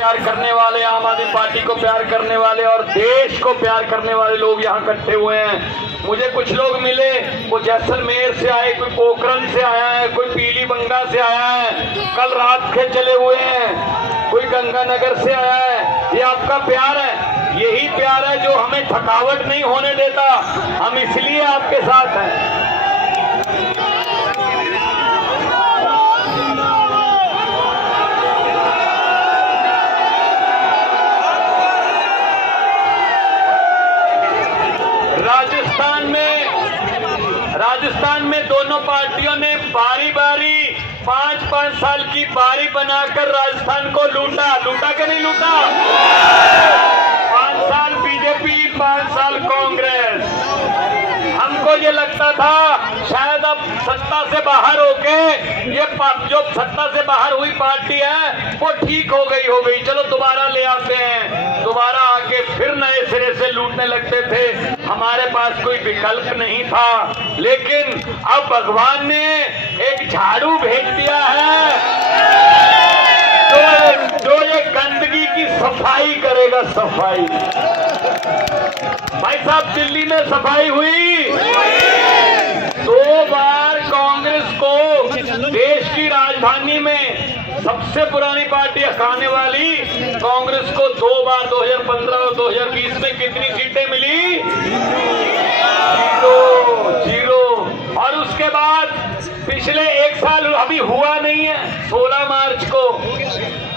प्यार करने वाले, आम आदमी पार्टी को प्यार करने वाले और देश को प्यार करने वाले लोग यहाँ इकट्ठे हुए हैं। मुझे कुछ लोग मिले, वो जैसलमेर से आए, कोई पोखरण से आया है, कोई पीलीबंगा से आया है, कल रात के चले हुए हैं, कोई गंगानगर से आया है। ये आपका प्यार है, यही प्यार है जो हमें थकावट नहीं होने देता। हम इसलिए आपके साथ हैं। राजस्थान में दोनों पार्टियों ने बारी बारी 5-5 साल की बारी बनाकर राजस्थान को लूटा के नहीं लूटा। 5 साल बीजेपी, 5 साल कांग्रेस। हमको ये लगता था शायद अब सत्ता से बाहर होके ये जो सत्ता से बाहर हुई पार्टी है वो ठीक हो गई, चलो दोबारा ले आते हैं। दोबारा आके फिर नए सिरे से लूटने लगते थे। हमारे पास कोई विकल्प नहीं था, लेकिन अब भगवान ने एक झाड़ू भेज दिया है जो ये गंदगी की सफाई करेगा। सफाई भाई साहब, दिल्ली में सफाई हुई 2 बार। कांग्रेस को देश की राजधानी में सबसे पुरानी पार्टी हकाने वाली कांग्रेस को 2 बार 2015 और 2020 में कितनी सीटें मिली? 0। और उसके बाद पिछले 1 साल अभी हुआ नहीं है। 16 मार्च को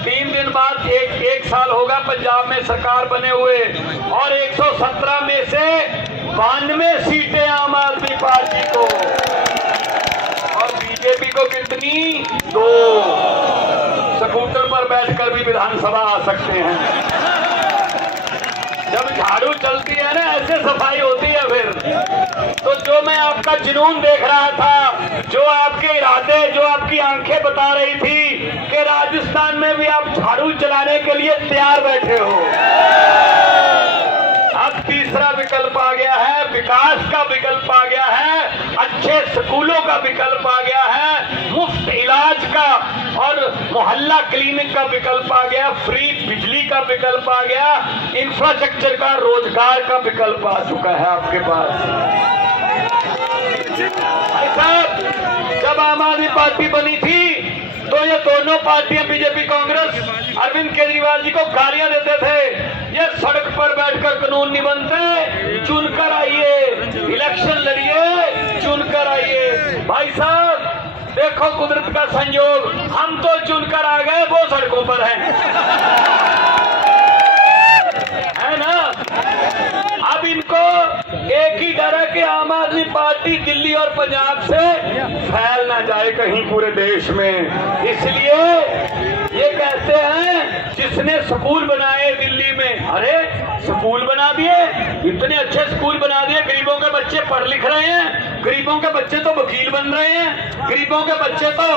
3 दिन बाद एक साल होगा पंजाब में सरकार बने हुए, और 117 में से 92 सीटें आम आदमी पार्टी को, और बीजेपी को कितनी? 2। स्कूटर पर बैठकर भी विधानसभा आ सकते हैं। जब झाड़ू चलती है ना, ऐसे सफाई होती है। फिर तो जो मैं आपका जुनून देख रहा था, जो आपके इरादे, जो आपकी आंखें बता रही थी कि राजस्थान में भी आप झाड़ू चलाने के लिए तैयार बैठे हो, अब तीसरा विकल्प आ गया है, विकास का विकल्प आ गया है, अच्छे स्कूलों का विकल्प आ गया है, मुफ्त इलाज का और मोहल्ला क्लिनिक का विकल्प आ गया, फ्री बिजली का विकल्प आ गया, इंफ्रास्ट्रक्चर का, रोजगार का विकल्प आ चुका है आपके पास। भाई साहब, जब आम आदमी पार्टी बनी थी तो ये दोनों पार्टियां, बीजेपी कांग्रेस, अरविंद केजरीवाल जी को गालियां देते थे। ये सड़क पर बैठकर कानून नहीं बनते, चुनकर आइए, इलेक्शन लड़िए, चुनकर आइए। भाई साहब देखो कुदरत का संयोग, हम तो चुनकर आ गए, वो सड़कों पर हैं, है ना। अब इनको एक ही डर है कि आम आदमी पार्टी दिल्ली और पंजाब से फैल ना जाए कहीं पूरे देश में। इसलिए ये कहते हैं जिसने स्कूल बनाए दिल्ली में, अरे स्कूल बना दिए, इतने अच्छे स्कूल बना दिए, गरीबों के बच्चे पढ़ लिख रहे हैं, गरीबों के बच्चे तो वकील बन रहे हैं, गरीबों के बच्चे तो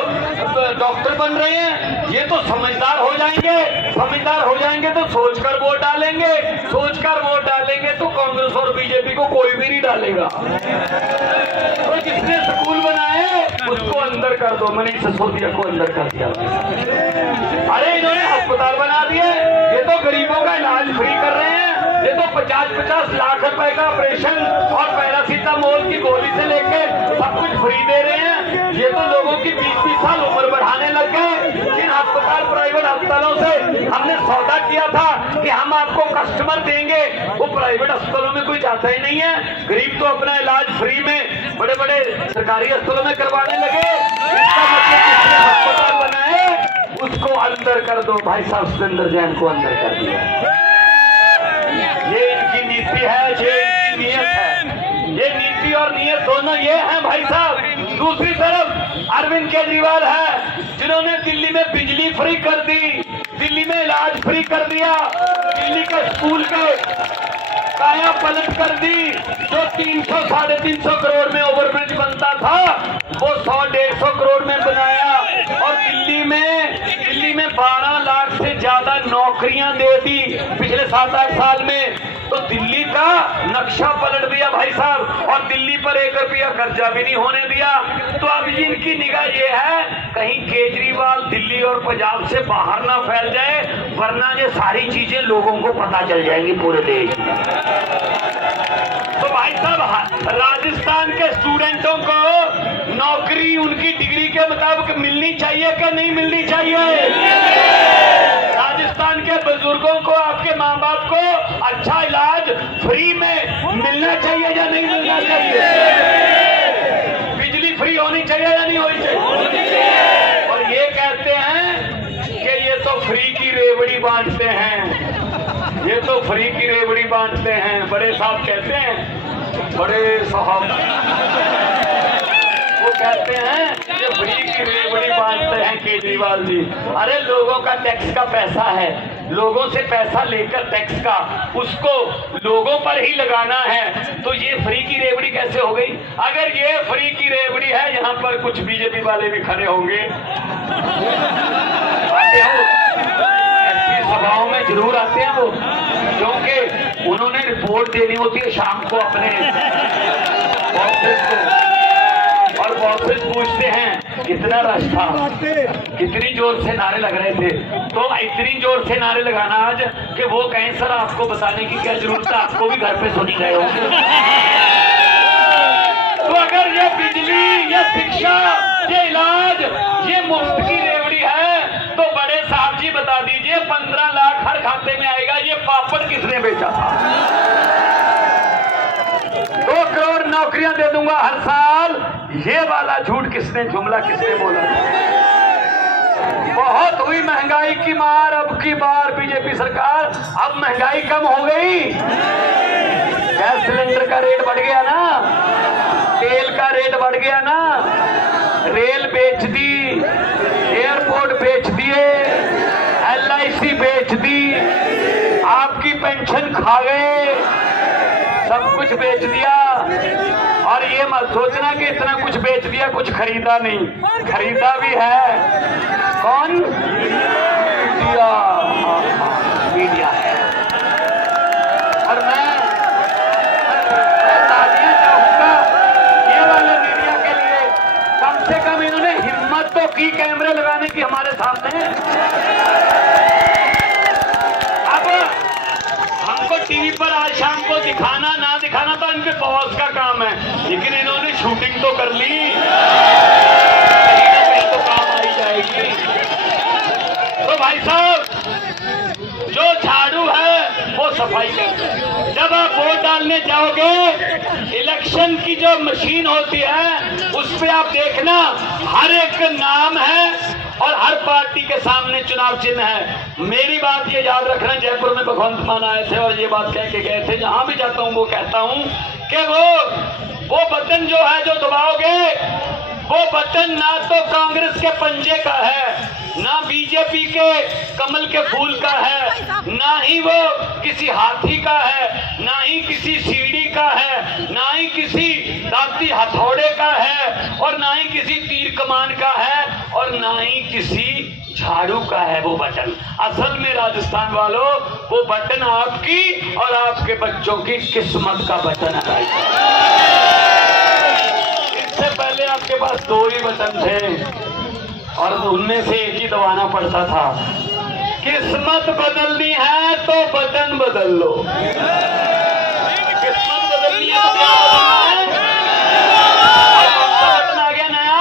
डॉक्टर बन रहे हैं। ये तो समझदार हो जाएंगे, समझदार हो जाएंगे तो सोचकर वोट डालेंगे, सोचकर वोट डालेंगे तो कांग्रेस और बीजेपी को कोई भी नहीं डालेगा। तो जिसने स्कूल बनाए उसको अंदर कर दो, मनीष सिसोदिया को अंदर कर दिया। अरे इन्होंने अस्पताल बना दिए, ये तो गरीबों का इलाज फ्री कर रहे हैं, ये तो 50-50 लाख रुपए का ऑपरेशन और पैरासीटामोल की गोली से लेके सब कुछ फ्री दे रहे हैं। ये तो लोगों की 20-20 साल उम्र बढ़ाने लग गए। जिन अस्पताल, प्राइवेट अस्पतालों से हमने सौदा किया था कि हम आपको कस्टमर देंगे, वो प्राइवेट अस्पतालों में कोई जाता ही नहीं है। गरीब तो अपना इलाज फ्री में बड़े बड़े सरकारी अस्पतालों में करवाने लगे। इसका मतलब जिसने अस्पताल बनाए उसको अंदर कर दो। भाई साहब सुरेंद्र जैन को अंदर कर दिया। ये इनकी नीति है, ये इनकी नियत है। ये नीति और नियत दोनों ये हैं भाई साहब। दूसरी तरफ अरविंद केजरीवाल है जिन्होंने दिल्ली में बिजली फ्री कर दी, दिल्ली में इलाज फ्री कर दिया, दिल्ली के स्कूल के काया पलट कर दी। जो 300-350 करोड़ में ओवरब्रिज बनता था वो 100-150 करोड़ में बनाया, और दिल्ली में 12 लाख से ज्यादा नौकरियां दे दी पिछले 7-8 साल में। तो तो दिल्ली का नक्शा पलट दिया भाई साहब, और दिल्ली पर 1 रुपया कर्जा भी नहीं होने दिया। तो अब इनकी निगाह ये है कहीं केजरीवाल दिल्ली और पंजाब से बाहर ना फैल जाए, वरना ये सारी चीजें लोगों को पता चल जाएंगी पूरे देश में। तो भाई साहब राजस्थान के स्टूडेंटों को नौकरी उनकी डिग्री के मुताबिक मिलनी चाहिए कि नहीं मिलनी चाहिए? राजस्थान के बुजुर्गों को, आपके माँ बाप को अच्छा इलाज फ्री में मिलना चाहिए या नहीं मिलना चाहिए? बिजली फ्री होनी चाहिए या नहीं होनी चाहिए? और ये कहते हैं कि ये तो फ्री की रेवड़ी बांटते हैं, ये तो फ्री की रेवड़ी बांटते हैं। बड़े साहब कहते हैं, बड़े साहब वो कहते हैं ये फ्री की रेवड़ी बांटते हैं केजरीवाल जी। अरे लोगों का टैक्स का पैसा है, लोगों से पैसा लेकर टैक्स का उसको लोगों पर ही लगाना है, तो ये फ्री की रेवड़ी कैसे हो गई? अगर ये फ्री की रेवड़ी है, यहाँ पर कुछ बीजेपी वाले भी खड़े होंगे, आते हो ऐसी सभाओं में जरूर आते हैं वो, क्योंकि उन्होंने रिपोर्ट देनी होती है शाम को अपने बॉसेस को, और बॉसेस पूछते हैं कितना रश था, कितनी जोर से नारे लग रहे थे। तो इतनी जोर से नारे लगाना आज कि वो कहें सर आपको बताने की क्या जरूरत है, आपको भी घर पे सुनी गए होंगे। तो अगर ये बिजली, ये शिक्षा, ये इलाज, ये मुफ्त की रेवड़ी है, तो बड़े साहब जी बता दीजिए 15 लाख हर खाते में आएगा, ये पापड़ किसने बेचा था? 2 करोड़ नौकरियां दे दूंगा हर साल, ये वाला झूठ किसने, जुमला किसने बोला? बहुत हुई महंगाई की मार अब की बार बीजेपी सरकार, अब महंगाई कम हो गई, गैस सिलेंडर का रेट बढ़ गया ना, तेल का रेट बढ़ गया ना, रेल बेच दी, एयरपोर्ट बेच दिए, LIC बेच दी, आपकी पेंशन खा गए, सब कुछ बेच दिया। और ये मत सोचना कि इतना कुछ बेच दिया कुछ खरीदा नहीं, खरीदा भी है। कौन? मीडिया, मीडिया है। और मैं तालियां चाहूंगा ये वाले मीडिया के लिए, कम से कम इन्होंने हिम्मत तो की कैमरे लगाने की हमारे सामने। अब हमको टीवी पर आज शाम को दिखाना ना दिखाना तो इनके बॉस का काम है, लेकिन इन्होंने शूटिंग तो कर ली, कहीं ना कहीं तो काम आई जाएगी। तो भाई साहब जो झाड़ू है वो सफाई करता है। जब आप वोट डालने जाओगे, इलेक्शन की जो मशीन होती है उस पे आप देखना हर एक नाम है और हर पार्टी के सामने चुनाव चिन्ह है। मेरी बात ये याद रखना, जयपुर में भगवंत मान आए थे और ये बात कह के गए थे, जहां भी जाता हूं वो कहता हूं कि वो बटन जो है जो दबाओगे, वो बटन ना तो कांग्रेस के पंजे का है, ना बीजेपी के कमल के फूल का है, ना ही वो किसी हाथी का है, ना ही किसी सीढ़ी का है, ना ही किसी दाती हथौड़े का है, और ना ही किसी तीर कमान का है, और ना ही किसी झाड़ू का है वो बटन। असल में राजस्थान वालों, वो बटन आपकी और आपके बच्चों की किस्मत का बटन है। इससे पहले आपके पास 2 ही बटन थे और उनमें से एक ही दबाना पड़ता था। किस्मत बदलनी है तो बटन बदल लो। किस्मत बदलनी है तो क्या बदलना है? बटन आ गया नया।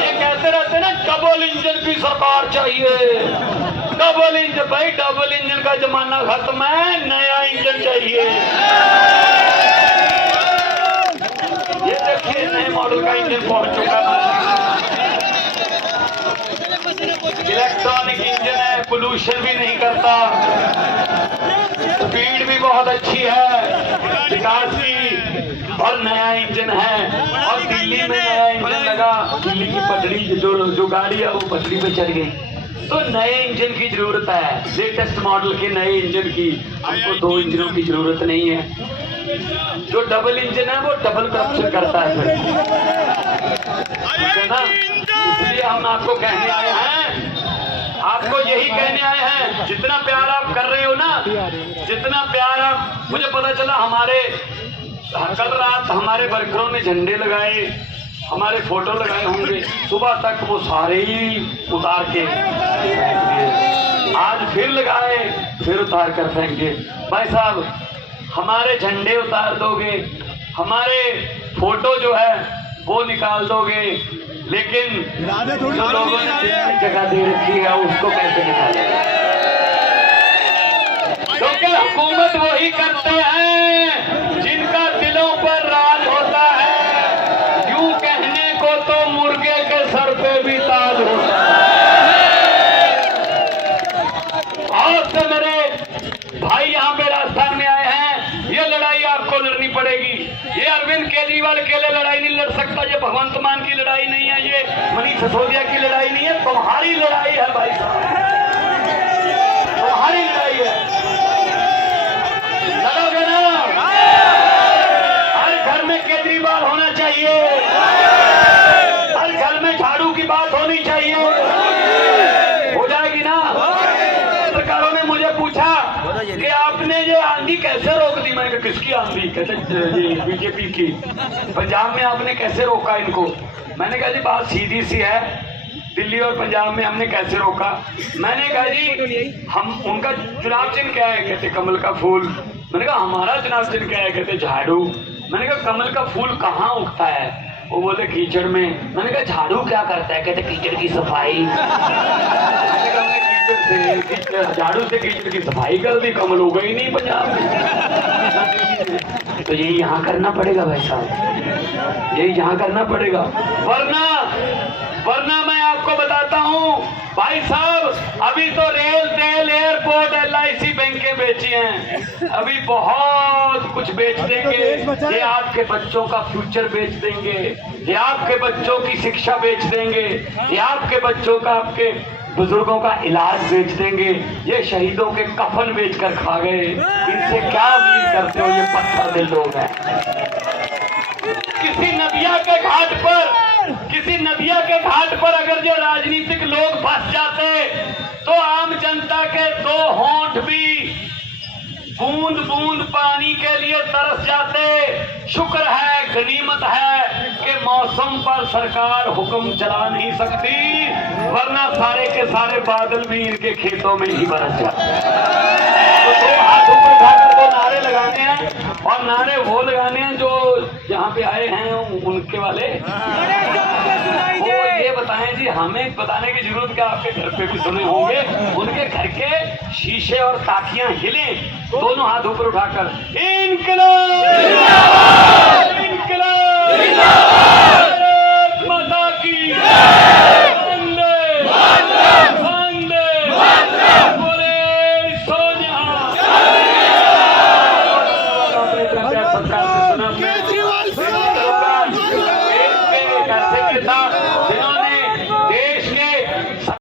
ये कहते रहते ना डबल इंजन की सरकार चाहिए, डबल इंजन। भाई डबल इंजन का जमाना खत्म है, नया इंजन चाहिए। ये देखिए नए मॉडल का इंजन पहुंच चुका है, इलेक्ट्रॉनिक इंजन है, पोल्यूशन भी नहीं करता, स्पीड भी बहुत अच्छी है, विकास की, और नया इंजन है। और दिल्ली में नया इंजन लगा, दिल्ली की पटरी जो गाड़ी है वो पटरी पे चढ़ गई, तो नए इंजन की जरूरत है, लेटेस्ट मॉडल के नए इंजन की। हमको 2 इंजनों की जरूरत नहीं है। जो डबल इंजन है वो डबल करप्शन करता है, है ना? इसलिए हम आपको कहने आए हैं, आपको यही कहने आए हैं, जितना प्यार आप कर रहे हो ना, जितना प्यार अब मुझे पता चला, हमारे कल रात हमारे वर्करों ने झंडे लगाए, हमारे फोटो लगाए होंगे, सुबह तक वो सारे ही उतार के आज फिर लगाए, फिर उतार कर फेंके। भाई साहब, हमारे झंडे उतार दोगे, हमारे फोटो जो है वो निकाल दोगे, लेकिन जो लोगों ने जगह दे रखी है उसको कैसे निकालेंगे? क्योंकि हुकूमत वही करते हैं जिनका दिलों पर राज होता है। यूं कहने को तो मुर्गे के सर पे भी ताज होता है। बहुत से मेरे भाई यहाँ पे राजस्थान में आए हैं, ये लड़ाई आपको लड़नी पड़ेगी। ये अरविंद केजरीवाल अकेले लड़ाई नहीं लड़ सकता, ये भगवंत मान की लड़ाई नहीं है, ये मनीष सिसोदिया की लड़ाई नहीं है, तुम्हारी लड़ाई है भाई साहब, तुम्हारी लड़ाई है। लड़ोगे ना? हर घर में केजरीवाल होना चाहिए, हर घर में झाड़ू की बात होनी चाहिए, हो जाएगी ना? सरकारों ने मुझे पूछा कि आपने ये आंधी कैसे रोक दी? मैंने कहा किसकी आंधी? कहते ये बीजेपी की। पंजाब में आपने कैसे रोका इनको? मैंने कहा जी बात सीधी सी है, दिल्ली और पंजाब में हमने कैसे रोका? मैंने कहा जी हम उनका चुनाव चिन्ह क्या है? कहते कमल का फूल। मैंने कहा हमारा चुनाव चिन्ह क्या है? कहते झाड़ू। मैंने कहा कमल का फूल कहाँ उगता है? वो बोले कीचड़ में। मैंने कहा झाड़ू क्या करता है? कहते कीचड़ की सफाई। झाड़ू से कीचड़ की सफाई कर दी, कमल हो गई नहीं पंजाब में। तो यही यहाँ करना पड़ेगा भाई साहब, यही यहाँ करना पड़ेगा, वरना मैं आपको बताता हूँ भाई साहब, अभी तो रेल, तेल, एयरपोर्ट, LIC बैंकें बेची हैं, अभी बहुत कुछ बेच देंगे। ये आपके बच्चों का फ्यूचर बेच देंगे, ये आपके बच्चों की शिक्षा बेच देंगे, ये आपके बच्चों का, आपके बुजुर्गों का इलाज बेच देंगे, ये शहीदों के कफन बेचकर खा गए। इनसे क्या उम्मीद करते हो? ये पत्थर दिल लोग हैं। किसी नदिया के घाट पर अगर जो राजनीतिक लोग फंस जाते तो आम जनता के दो होंठ भी बूंद बूंद पानी के लिए तरस जाते। शुक्र है, गनीमत है कि मौसम पर सरकार हुक्म चला नहीं सकती, वरना सारे के सारे बादल भी इनके खेतों में ही बरस जाते। तो दो हाथों पर उठाकर दो नारे लगाने हैं, और नारे वो लगाने हैं जो यहाँ पे आए हैं उनके वाले। वो ये बताएं जी, हमें बताने की जरूरत क्या, आपके घर पे भी सुने होंगे, उनके घर के शीशे और ताकियां हिले, दोनों हाथ ऊपर उठाकर इनकलाब, इनकलाब,